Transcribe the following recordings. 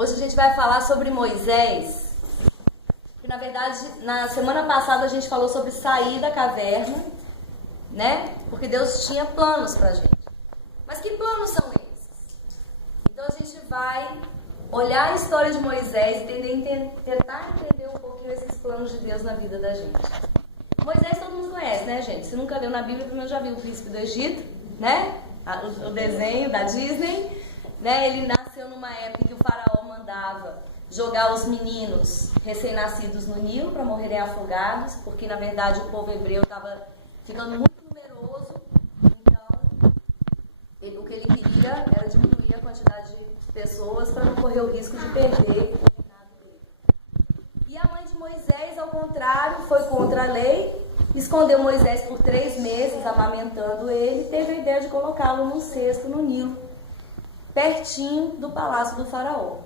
Hoje a gente vai falar sobre Moisés. Que na verdade, na semana passada a gente falou sobre sair da caverna, né? Porque Deus tinha planos pra gente. Mas que planos são esses? Então a gente vai olhar a história de Moisés e tentar entender um pouquinho esses planos de Deus na vida da gente. Moisés todo mundo conhece, né, gente? Se nunca leu na Bíblia, pelo menos já viu o Príncipe do Egito, né? O desenho da Disney, né? Ele nasceu numa época que o faraó mandava jogar os meninos recém-nascidos no Nilo para morrerem afogados, porque na verdade o povo hebreu estava ficando muito numeroso, então o que ele queria era diminuir a quantidade de pessoas para não correr o risco de perder o reinado dele. E a mãe de Moisés, ao contrário, foi contra a lei, escondeu Moisés por 3 meses, amamentando ele, e teve a ideia de colocá-lo num cesto no Nilo, pertinho do palácio do faraó.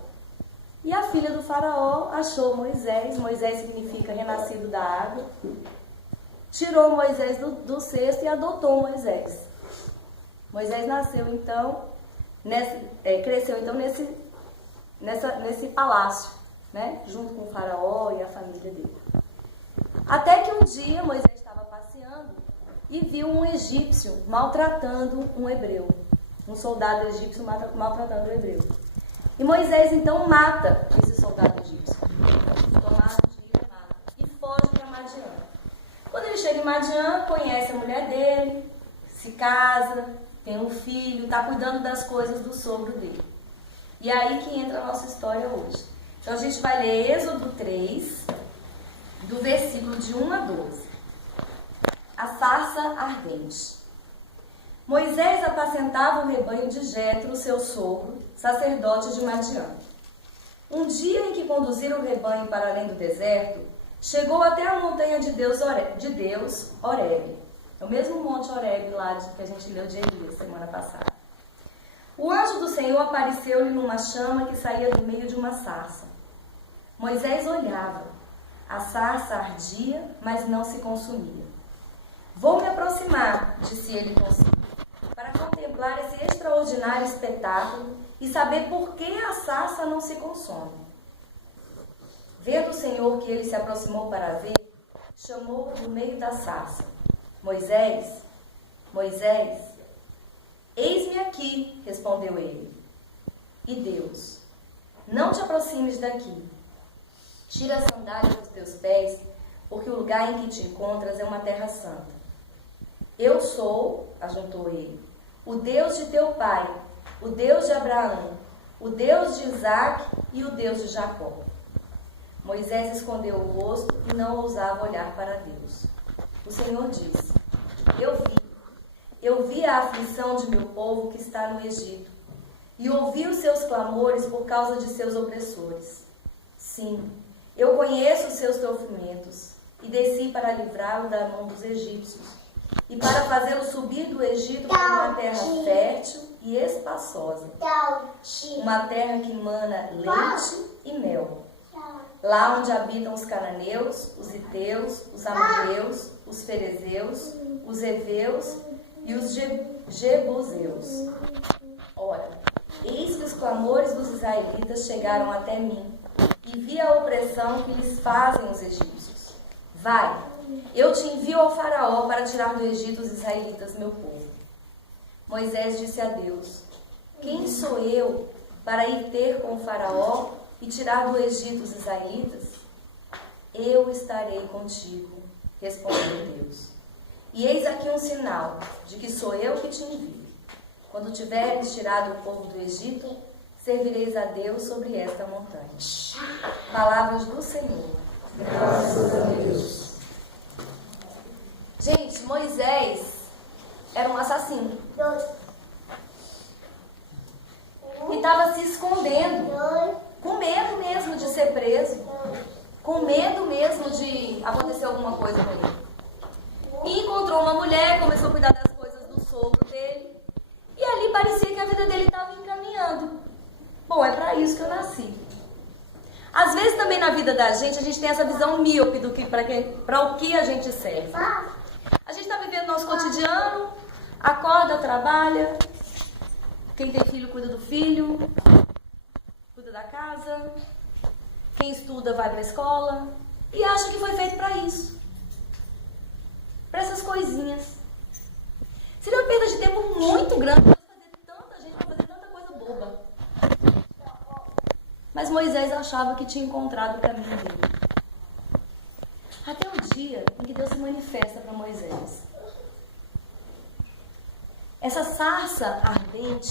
E a filha do faraó achou Moisés, Moisés significa renascido da água, tirou Moisés do cesto e adotou Moisés. Moisés nasceu então, cresceu então nesse palácio, né, junto com o faraó e a família dele. Até que um dia Moisés estava passeando e viu um egípcio maltratando um hebreu. Um soldado egípcio maltratando o hebreu. E Moisés então mata esse soldado egípcio. Toma tiro, mata. E foge para Madiã. Quando ele chega em Madiã, conhece a mulher dele, se casa, tem um filho, está cuidando das coisas do sogro dele. E é aí que entra a nossa história hoje. Então a gente vai ler Êxodo 3, do versículo de 1 a 12. A sarça ardente. Moisés apacentava o rebanho de Jetro, seu sogro, sacerdote de Madiã. Um dia em que conduziram o rebanho para além do deserto, chegou até a montanha de Deus, Horebe. É o mesmo monte Horebe lá que a gente leu de Elias semana passada. O anjo do Senhor apareceu-lhe numa chama que saía do meio de uma sarça. Moisés olhava. A sarça ardia, mas não se consumia. Vou me aproximar, disse ele consigo, para contemplar esse extraordinário espetáculo e saber por que a sarça não se consome. Vendo o Senhor que ele se aproximou para ver, chamou do meio da sarça. Moisés, Moisés, eis-me aqui, respondeu ele. E Deus, não te aproximes daqui. Tira a sandália dos teus pés, porque o lugar em que te encontras é uma terra santa. Eu sou, ajuntou ele, o Deus de teu pai, o Deus de Abraão, o Deus de Isaque e o Deus de Jacó. Moisés escondeu o rosto e não ousava olhar para Deus. O Senhor disse, eu vi a aflição de meu povo que está no Egito, e ouvi os seus clamores por causa de seus opressores. Sim, eu conheço os seus sofrimentos, e desci para livrá-lo da mão dos egípcios, e para fazê-lo subir do Egito para uma terra fértil e espaçosa, uma terra que mana leite e mel, lá onde habitam os cananeus, os heteus, os amorreus, os ferezeus, os heveus e os jebuseus. Ora, eis que os clamores dos israelitas chegaram até mim, e vi a opressão que lhes fazem os egípcios. Vai, eu te envio ao faraó para tirar do Egito os israelitas, meu povo. Moisés disse a Deus, quem sou eu para ir ter com o faraó e tirar do Egito os israelitas? Eu estarei contigo, respondeu Deus. E eis aqui um sinal de que sou eu que te envio. Quando tiveres tirado o povo do Egito, servireis a Deus sobre esta montanha. Palavras do Senhor. Graças a Deus. Gente, Moisés era um assassino. E estava se escondendo, com medo mesmo de ser preso, com medo mesmo de acontecer alguma coisa com ele. E encontrou uma mulher, começou a cuidar das coisas do sogro dele, e ali parecia que a vida dele estava encaminhando. Bom, é para isso que eu nasci. Às vezes também na vida da gente, a gente tem essa visão míope do que para o que a gente serve. A gente está vivendo nosso cotidiano, acorda, trabalha, quem tem filho cuida do filho, cuida da casa, quem estuda vai para a escola e acha que foi feito para isso. Para essas coisinhas. Seria uma perda de tempo muito grande para fazer tanta gente, para fazer tanta coisa boba. Mas Moisés achava que tinha encontrado o caminho dele. Até o dia em que Deus se manifesta para Moisés. Essa sarça ardente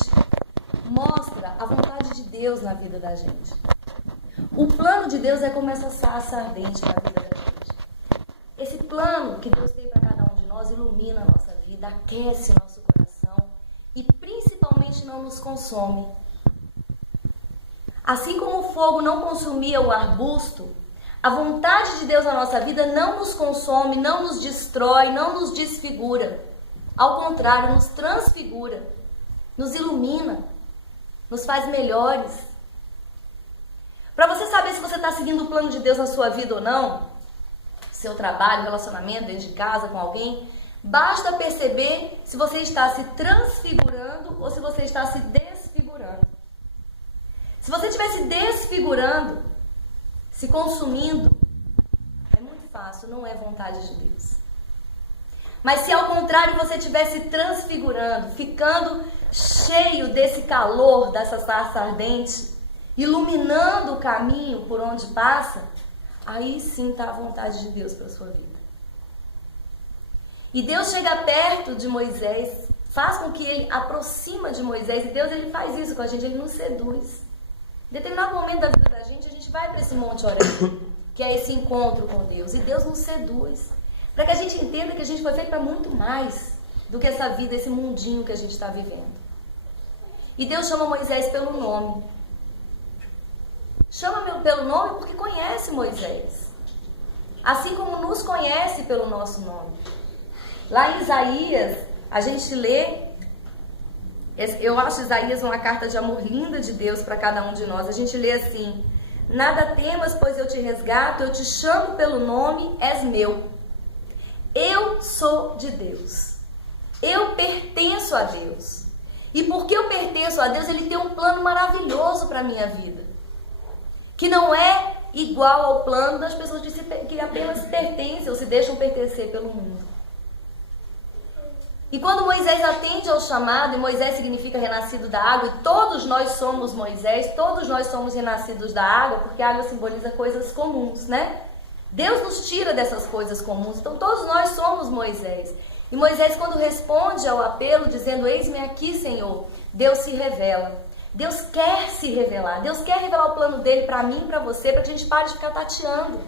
mostra a vontade de Deus na vida da gente. O plano de Deus é como essa sarça ardente na vida da gente. Esse plano que Deus tem para cada um de nós ilumina a nossa vida, aquece nosso coração e principalmente não nos consome. Assim como o fogo não consumia o arbusto, a vontade de Deus na nossa vida não nos consome, não nos destrói, não nos desfigura. Ao contrário, nos transfigura, nos ilumina, nos faz melhores. Para você saber se você está seguindo o plano de Deus na sua vida ou não, seu trabalho, relacionamento, dentro de casa, com alguém, basta perceber se você está se transfigurando ou se você está se desfigurando. Se você estiver se desfigurando, se consumindo, é muito fácil, não é vontade de Deus. Mas se ao contrário você estiver se transfigurando, ficando cheio desse calor, dessa sarça ardente, iluminando o caminho por onde passa, aí sim está a vontade de Deus para a sua vida. E Deus chega perto de Moisés, faz com que ele aproxima de Moisés, e Deus ele faz isso com a gente, ele nos seduz. Em determinado momento da vida da gente, a gente vai para esse Monte Horebe, que é esse encontro com Deus, e Deus nos seduz, para que a gente entenda que a gente foi feito para muito mais do que essa vida, esse mundinho que a gente está vivendo. E Deus chama Moisés pelo nome. Chama pelo nome porque conhece Moisés, assim como nos conhece pelo nosso nome. Lá em Isaías, a gente lê, eu acho Isaías uma carta de amor linda de Deus para cada um de nós. A gente lê assim: nada temas, pois eu te resgato, eu te chamo pelo nome, és meu. Eu sou de Deus, eu pertenço a Deus. E porque eu pertenço a Deus, Ele tem um plano maravilhoso para a minha vida, que não é igual ao plano das pessoas que apenas pertencem ou se deixam pertencer pelo mundo. E quando Moisés atende ao chamado, e Moisés significa renascido da água, e todos nós somos Moisés, todos nós somos renascidos da água, porque a água simboliza coisas comuns, né? Deus nos tira dessas coisas comuns, então todos nós somos Moisés. E Moisés, quando responde ao apelo, dizendo, eis-me aqui, Senhor, Deus se revela. Deus quer se revelar, Deus quer revelar o plano dele para mim e para você, para que a gente pare de ficar tateando.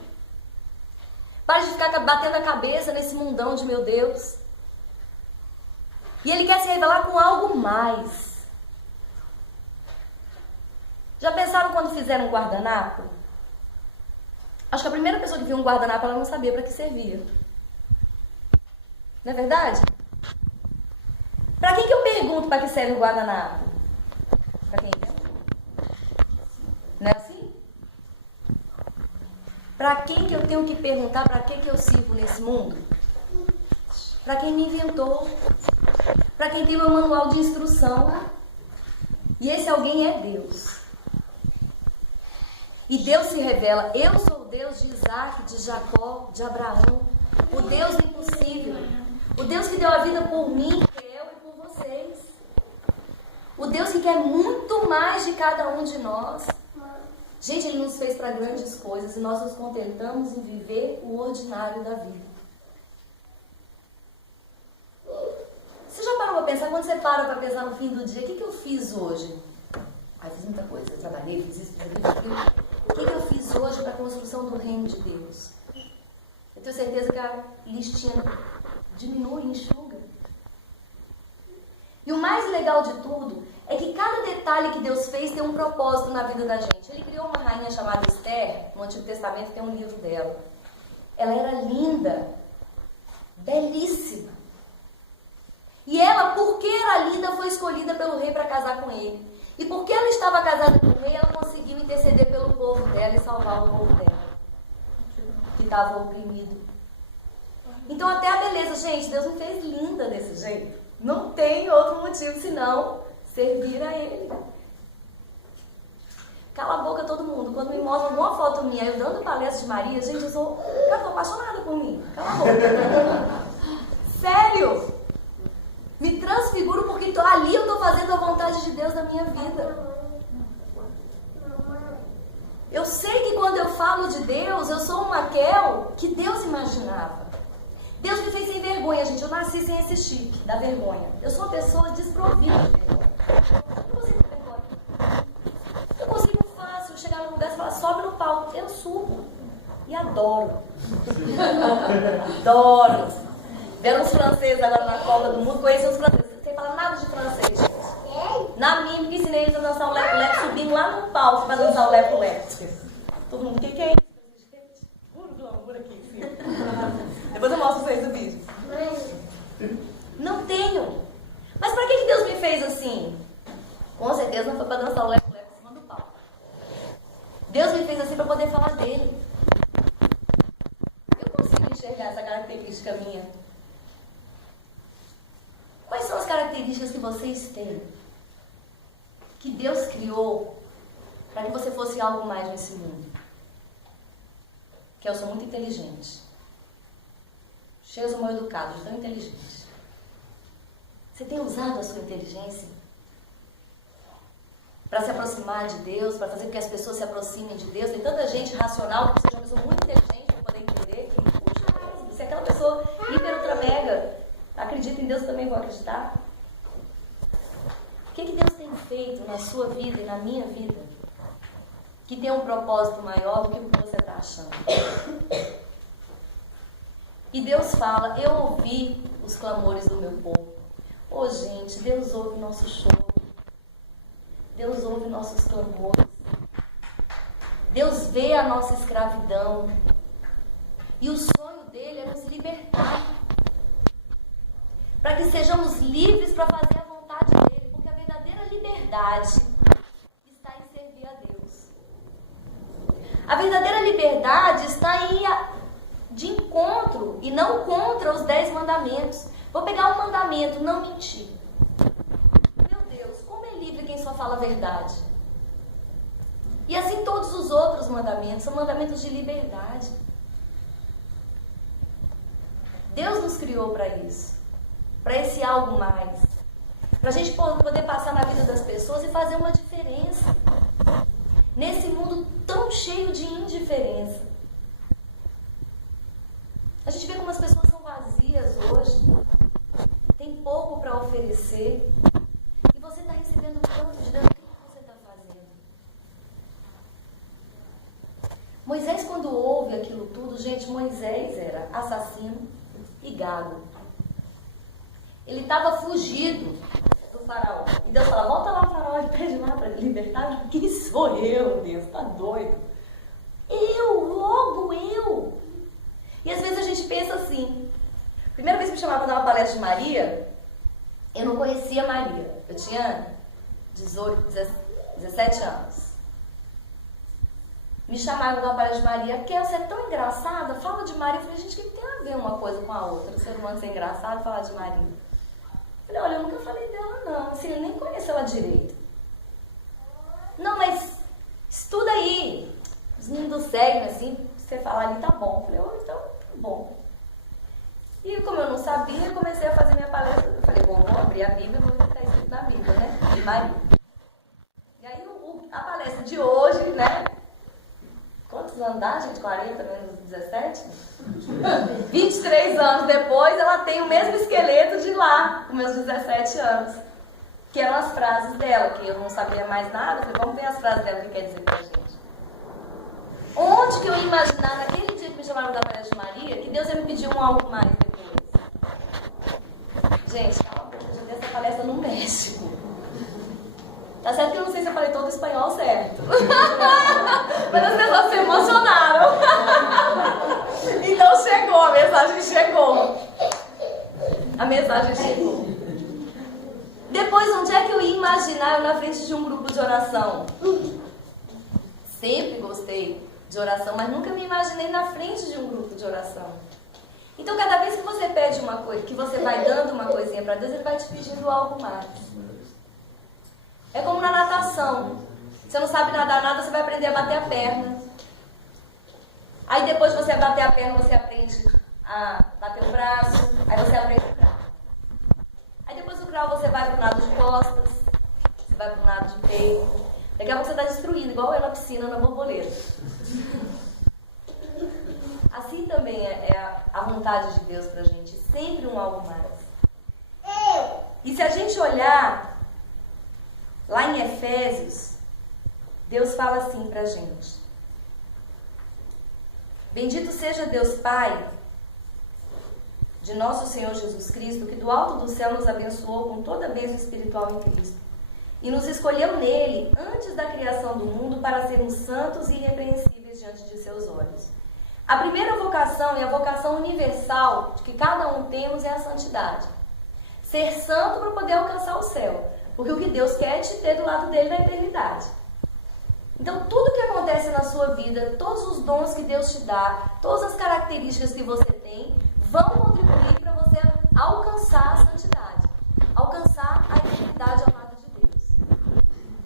Pare de ficar batendo a cabeça nesse mundão de meu Deus. E Ele quer se revelar com algo mais. Já pensaram quando fizeram um guardanapo? Acho que a primeira pessoa que viu um guardanapo, ela não sabia para que servia. Não é verdade? Para quem que eu pergunto para que serve o guardanapo? Para quem inventou? Não é assim? Para quem que eu tenho que perguntar para que eu sirvo nesse mundo? Para quem me inventou. Para quem tem meu manual de instrução. E esse alguém é Deus. E Deus se revela. Eu sou o Deus de Isaac, de Jacó, de Abraão. O Deus impossível. O Deus que deu a vida por mim, por eu e por vocês. O Deus que quer muito mais de cada um de nós. Gente, Ele nos fez para grandes coisas e nós nos contentamos em viver o ordinário da vida. Você já parou para pensar, quando você para pensar no fim do dia, o que eu fiz hoje? Ah, fiz muita coisa, eu trabalhei, fiz isso, fiz aquilo. O que eu fiz hoje para a construção do reino de Deus? Eu tenho certeza que a listinha diminui, enxuga. E o mais legal de tudo é que cada detalhe que Deus fez tem um propósito na vida da gente. Ele criou uma rainha chamada Esther, no Antigo Testamento tem um livro dela. Ela era linda, belíssima. E ela, porque era linda, foi escolhida pelo rei para casar com ele. E porque ela estava casada com o rei, ela conseguiu interceder pelo povo dela e salvar o povo dela, que estava oprimido. Então até a beleza, gente, Deus me fez linda desse jeito. Não tem outro motivo senão servir a Ele. Cala a boca todo mundo. Quando me mostra alguma foto minha, eu dando palestra de Maria, gente, eu tô apaixonada por mim. Cala a boca. Sério. Me transfiguro porque ali eu estou fazendo a vontade de Deus na minha vida. Eu sei que quando eu falo de Deus, eu sou uma Kel que Deus imaginava. Deus me fez sem vergonha, gente. Eu nasci sem esse chip da vergonha. Eu sou uma pessoa desprovida de vergonha. Eu consigo ter vergonha. Eu consigo fácil chegar num lugar e falar, sobe no palco. Eu subo. E adoro. Adoro. Vieram os franceses agora na Copa do Mundo, conheci os franceses. Sem falar nada de francês, gente. Na mímica, ensinei eles a dançar o lepo-lepo, subindo lá no palco para dançar o lepo-lepo. Todo mundo, o que é isso? Glamour aqui, sim. Depois eu mostro pra vocês o vídeo. Não tenho. Mas para que Deus me fez assim? Com certeza não foi para dançar o lepo-lepo em cima do palco. Deus me fez assim para poder falar dele. Eu consigo enxergar essa característica minha. Quais são as características que vocês têm? Que Deus criou para que você fosse algo mais nesse mundo? Que eu sou muito inteligente. Eu sou mal educado, tão inteligente. Você tem usado a sua inteligência para se aproximar de Deus, para fazer com que as pessoas se aproximem de Deus? Tem tanta gente racional que seja uma pessoa muito inteligente para poder entender que, puxa, se aquela pessoa hiper, ultra, mega acredita em Deus, eu também vou acreditar. O que Deus tem feito na sua vida e na minha vida que tem um propósito maior do que o que você está achando? E Deus fala, eu ouvi os clamores do meu povo. Ô gente, Deus ouve o nosso choro. Deus ouve nossos clamores. Deus vê a nossa escravidão. E o sonho dele é nos libertar. Para que sejamos livres para fazer a vontade dele. Porque a verdadeira liberdade está em servir a Deus. A verdadeira liberdade está em de encontro e não contra os 10 mandamentos. Vou pegar um mandamento, não mentir. Meu Deus, como é livre quem só fala a verdade? E assim todos os outros mandamentos são mandamentos de liberdade. Deus nos criou para isso. Para esse algo mais. Para a gente poder passar na vida das pessoas e fazer uma diferença. Nesse mundo tão cheio de indiferença. A gente vê como as pessoas são vazias hoje. Tem pouco para oferecer. E você está recebendo tanto de Deus. O que você está fazendo? Moisés, quando ouve aquilo tudo, gente, Moisés era assassino e gago. Ele estava fugido do faraó. E Deus fala, volta lá, faraó, e pede lá para libertar. Quem sou eu, Deus? Tá doido? Logo eu. E às vezes a gente pensa assim. Primeira vez que me chamaram para dar uma palestra de Maria, eu não conhecia Maria. Eu tinha 17 anos. Me chamaram para dar uma palestra de Maria. Porque você é tão engraçada, fala de Maria. Eu falei, gente, o que tem a ver uma coisa com a outra? O ser humano ser engraçado e falar de Maria. Eu falei, olha, eu nunca falei dela não. Assim, eu nem conheço ela direito. Não, mas estuda aí. Os meninos seguem assim, você falar ali, tá bom. Eu falei, oh, então tá bom. E como eu não sabia, eu comecei a fazer minha palestra. Eu falei, bom, vou abrir a Bíblia e vou ver o que está escrito na Bíblia, né? De Maria. E aí a palestra de hoje, né? Quantos anos dá, gente? 40 menos 17? 23 anos depois, ela tem o mesmo esqueleto de lá, com meus 17 anos. Que eram as frases dela, que eu não sabia mais nada. Eu falei, vamos ver as frases dela, o que quer dizer pra gente. Onde que eu ia imaginar, naquele dia que me chamaram da palestra de Maria, que Deus ia me pedir um algo mais depois? Gente, cala a boca, eu dei essa palestra no México. Tá certo que eu não sei se eu falei todo o espanhol certo. Mas as pessoas se emocionaram. Então chegou, a mensagem chegou. A mensagem chegou. Depois, onde é que eu ia imaginar eu na frente de um grupo de oração? Sempre gostei de oração, mas nunca me imaginei na frente de um grupo de oração. Então, cada vez que você pede uma coisa, que você vai dando uma coisinha para Deus, Ele vai te pedindo algo mais. É como na natação. Você não sabe nadar nada, você vai aprender a bater a perna. Aí depois de você bater a perna, você aprende a bater o braço. Aí você aprende o crawl. Aí depois do crawl você vai pro nado de costas. Você vai pro nado de peito. Daqui a pouco você está destruindo, igual eu na piscina, na borboleta. Assim também é a vontade de Deus pra gente. Sempre um algo mais. E se a gente olhar lá em Efésios, Deus fala assim pra gente. Bendito seja Deus Pai de nosso Senhor Jesus Cristo, que do alto do céu nos abençoou com toda a bênção espiritual em Cristo. E nos escolheu nele, antes da criação do mundo, para sermos santos e irrepreensíveis diante de seus olhos. A primeira vocação e a vocação universal que cada um temos é a santidade. Ser santo para poder alcançar o céu. Porque o que Deus quer é te ter do lado dele na eternidade. Então, tudo que acontece na sua vida, todos os dons que Deus te dá, todas as características que você tem, vão contribuir para você alcançar a santidade. Alcançar a eternidade ao lado de Deus.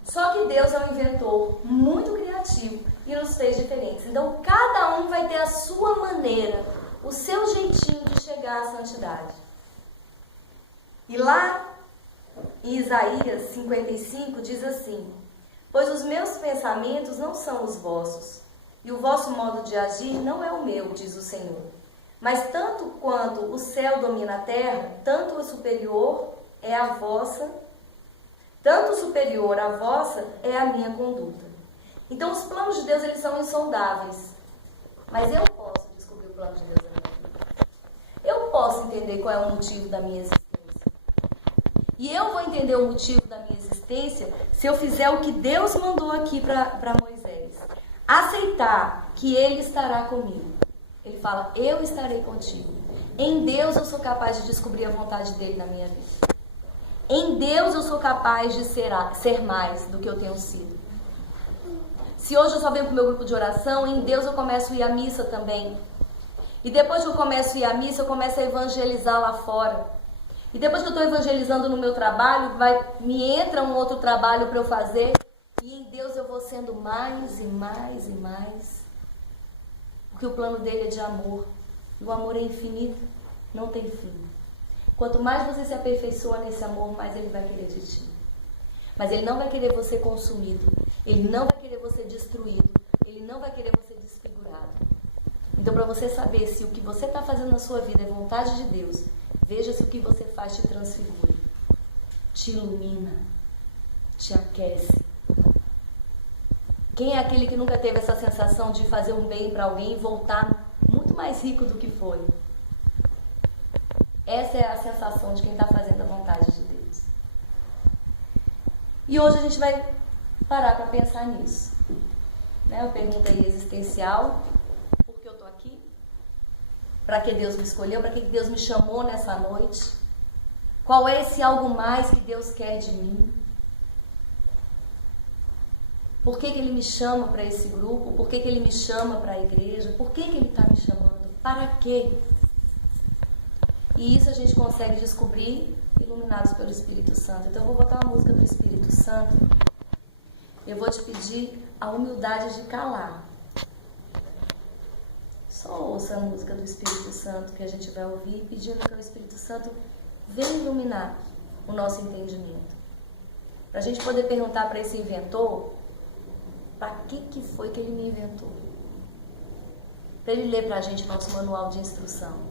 Só que Deus é um inventor muito criativo e nos fez diferentes. Então, cada um vai ter a sua maneira, o seu jeitinho de chegar à santidade. E lá em Isaías 55 diz assim: pois os meus pensamentos não são os vossos, e o vosso modo de agir não é o meu, diz o Senhor. Mas tanto quanto o céu domina a terra, tanto o superior a vossa é a minha conduta. Então os planos de Deus, eles são insondáveis. Mas eu posso descobrir o plano de Deus na minha vida. Eu posso entender qual é o motivo da minha existência. E eu vou entender o motivo da minha existência se eu fizer o que Deus mandou aqui para Moisés. Aceitar que Ele estará comigo. Ele fala, eu estarei contigo. Em Deus eu sou capaz de descobrir a vontade dEle na minha vida. Em Deus eu sou capaz de ser mais do que eu tenho sido. Se hoje eu só venho para o meu grupo de oração, em Deus eu começo a ir à missa também. E depois que eu começo a ir à missa, eu começo a evangelizar lá fora. E depois que eu estou evangelizando no meu trabalho, me entra um outro trabalho para eu fazer. E em Deus eu vou sendo mais e mais e mais. Porque o plano dele é de amor. E o amor é infinito, não tem fim. Quanto mais você se aperfeiçoa nesse amor, mais ele vai querer de ti. Mas ele não vai querer você consumido. Ele não vai querer você destruído. Ele não vai querer você desfigurado. Então, para você saber se o que você está fazendo na sua vida é vontade de Deus, veja se o que você faz te transfigura, te ilumina, te aquece. Quem é aquele que nunca teve essa sensação de fazer um bem para alguém e voltar muito mais rico do que foi? Essa é a sensação de quem está fazendo a vontade de Deus. E hoje a gente vai parar para pensar nisso. Né? Uma pergunta aí existencial. Por que eu estou aqui? Para que Deus me escolheu? Para que Deus me chamou nessa noite? Qual é esse algo mais que Deus quer de mim? Por que Ele me chama para esse grupo? Por que Ele me chama para a igreja? Por que Ele está me chamando? Para quê? E isso a gente consegue descobrir iluminados pelo Espírito Santo. Então eu vou botar uma música do Espírito Santo. Eu vou te pedir a humildade de calar. Só ouça a música do Espírito Santo que a gente vai ouvir, pedindo que o Espírito Santo venha iluminar o nosso entendimento. Para a gente poder perguntar para esse inventor, para que foi que ele me inventou? Para ele ler para a gente nosso manual de instrução.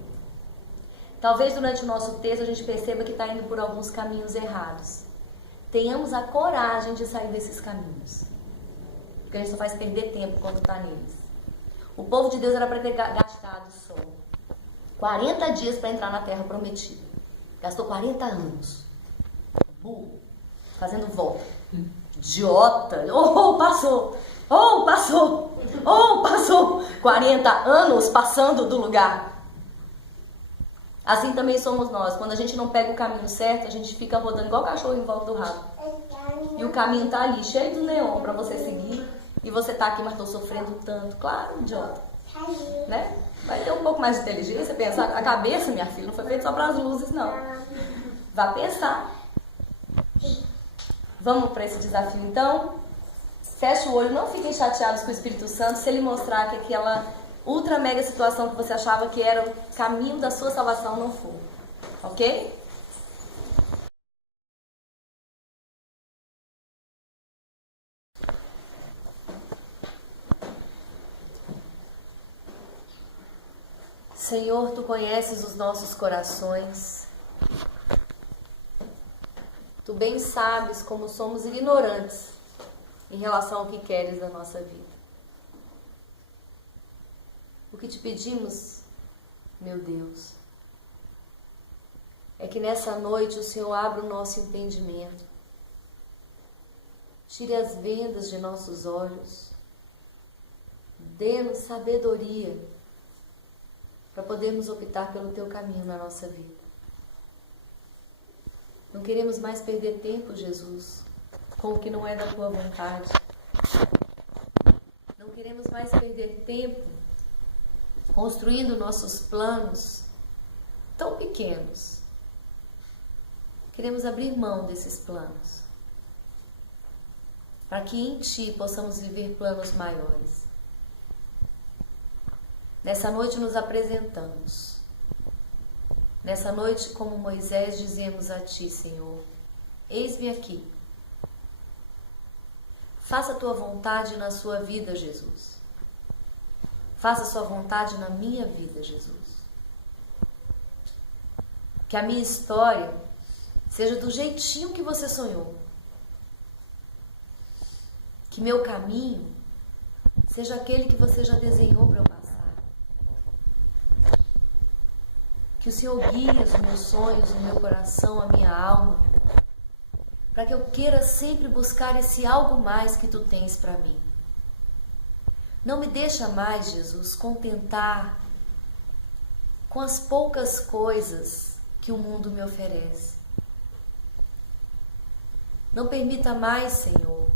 Talvez durante o nosso texto a gente perceba que está indo por alguns caminhos errados. Tenhamos a coragem de sair desses caminhos. Porque a gente só faz perder tempo quando está neles. O povo de Deus era para ter gastado só 40 dias para entrar na terra prometida. Gastou 40 anos. Burro. Fazendo volta. Idiota. Passou. 40 anos passando do lugar. Assim também somos nós. Quando a gente não pega o caminho certo, a gente fica rodando igual cachorro em volta do rabo. E o caminho está ali, cheio de neon para você seguir. E você está aqui, mas estou sofrendo tanto. Claro, idiota. Né? Vai ter um pouco mais de inteligência, pensar. A cabeça, minha filha, não foi feita só para as luzes, não. Vá pensar. Vamos para esse desafio, então? Fecha o olho, não fiquem chateados com o Espírito Santo se ele mostrar que aquela ultra mega situação que você achava que era o caminho da sua salvação não for. Ok? Senhor, Tu conheces os nossos corações. Tu bem sabes como somos ignorantes em relação ao que queres da nossa vida. O que te pedimos, meu Deus, é que nessa noite o Senhor abra o nosso entendimento, tire as vendas de nossos olhos, dê-nos sabedoria para podermos optar pelo Teu caminho na nossa vida. Não queremos mais perder tempo, Jesus, com o que não é da Tua vontade. Não queremos mais perder tempo construindo nossos planos tão pequenos. Queremos abrir mão desses planos, para que em Ti possamos viver planos maiores. Nessa noite nos apresentamos. Nessa noite, como Moisés, dizemos a Ti, Senhor, eis-me aqui. Faça a Tua vontade na sua vida, Jesus. Faça a Sua vontade na minha vida, Jesus. Que a minha história seja do jeitinho que Você sonhou. Que meu caminho seja aquele que Você já desenhou para eu passar. Que o Senhor guie os meus sonhos, o meu coração, a minha alma, para que eu queira sempre buscar esse algo mais que Tu tens para mim. Não me deixa mais, Jesus, contentar com as poucas coisas que o mundo me oferece. Não permita mais, Senhor,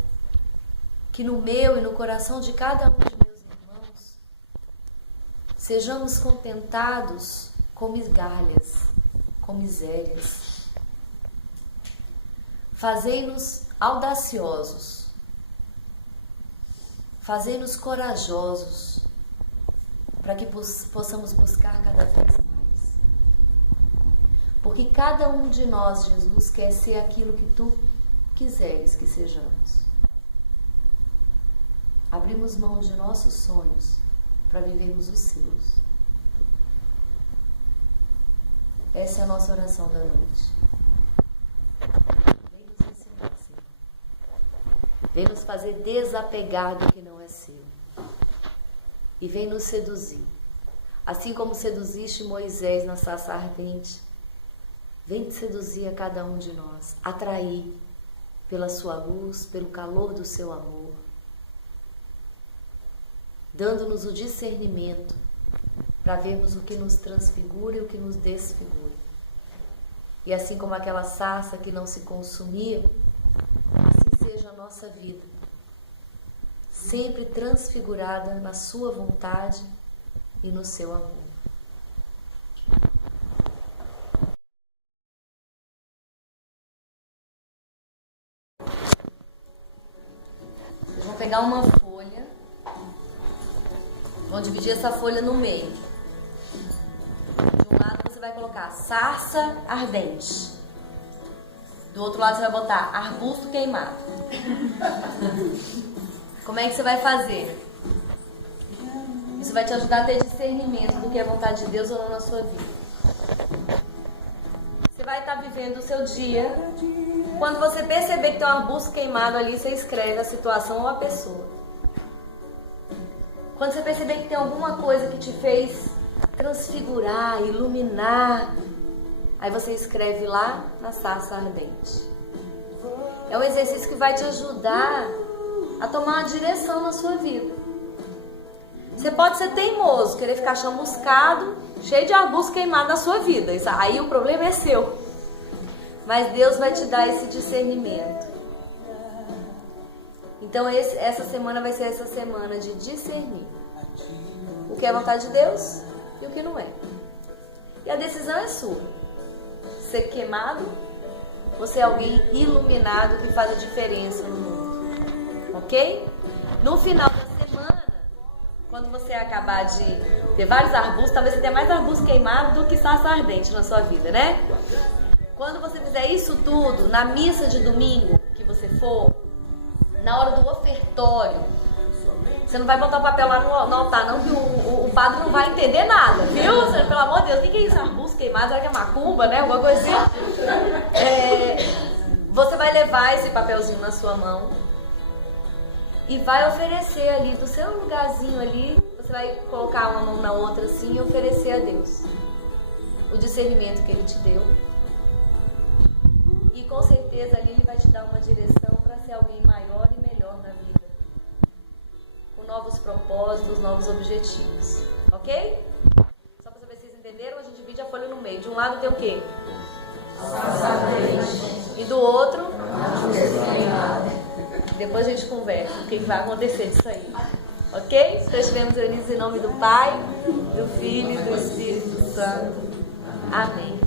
que no meu e no coração de cada um de meus irmãos sejamos contentados com migalhas, com misérias. Fazei-nos audaciosos, fazei-nos corajosos, para que possamos buscar cada vez mais. Porque cada um de nós, Jesus, quer ser aquilo que Tu quiseres que sejamos. Abrimos mão de nossos sonhos para vivermos os Seus. Essa é a nossa oração da noite. Vem nos ensinar, Senhor. Vem nos fazer desapegar do que não é seu. E vem nos seduzir. Assim como seduziste Moisés na sarça ardente, vem seduzir a cada um de nós, atrair pela sua luz, pelo calor do seu amor, dando-nos o discernimento para vermos o que nos transfigura e o que nos desfigura. E assim como aquela sarça que não se consumia, assim seja a nossa vida, sempre transfigurada na Sua vontade e no Seu amor. Vocês vão pegar uma folha, vão dividir essa folha no meio. De um lado você vai colocar sarça ardente. Do outro lado você vai botar arbusto queimado. Como é que você vai fazer? Isso vai te ajudar a ter discernimento do que é vontade de Deus ou não na sua vida. Você vai estar vivendo o seu dia. Quando você perceber que tem um arbusto queimado ali, você escreve a situação ou a pessoa. Quando você perceber que tem alguma coisa que te fez transfigurar, iluminar, aí você escreve lá na sarça ardente. É um exercício que vai te ajudar a tomar uma direção na sua vida. Você pode ser teimoso, querer ficar chamuscado, cheio de arbusto queimado na sua vida. Aí o problema é seu. Mas Deus vai te dar esse discernimento. Então essa semana vai ser essa semana de discernir o que é vontade de Deus e o que não é. E a decisão é sua. Ser queimado ou ser alguém iluminado que faz a diferença no mundo. Ok? No final da semana, quando você acabar de ter vários arbustos, talvez você tenha mais arbusto queimado do que sarça ardente na sua vida, né? Quando você fizer isso tudo, na missa de domingo que você for, na hora do ofertório, você não vai botar o papel lá no altar, não, que o padre não vai entender nada, viu? Você, pelo amor de Deus, o que é isso? Arbusto queimado, será que é macumba, né? Alguma coisa assim. Você vai levar esse papelzinho na sua mão e vai oferecer ali, do seu lugarzinho ali, você vai colocar uma mão na outra assim e oferecer a Deus o discernimento que Ele te deu. E com certeza ali Ele vai te dar uma direção para ser alguém maior e melhor na vida, com novos propósitos, novos objetivos, ok? Só para saber se vocês entenderam, a gente divide a folha no meio. De um lado tem o quê? E do outro? Depois a gente conversa o que vai acontecer disso aí, ok? Então estivemos reunidos em nome do Pai, do Filho e do Espírito Santo. Amém.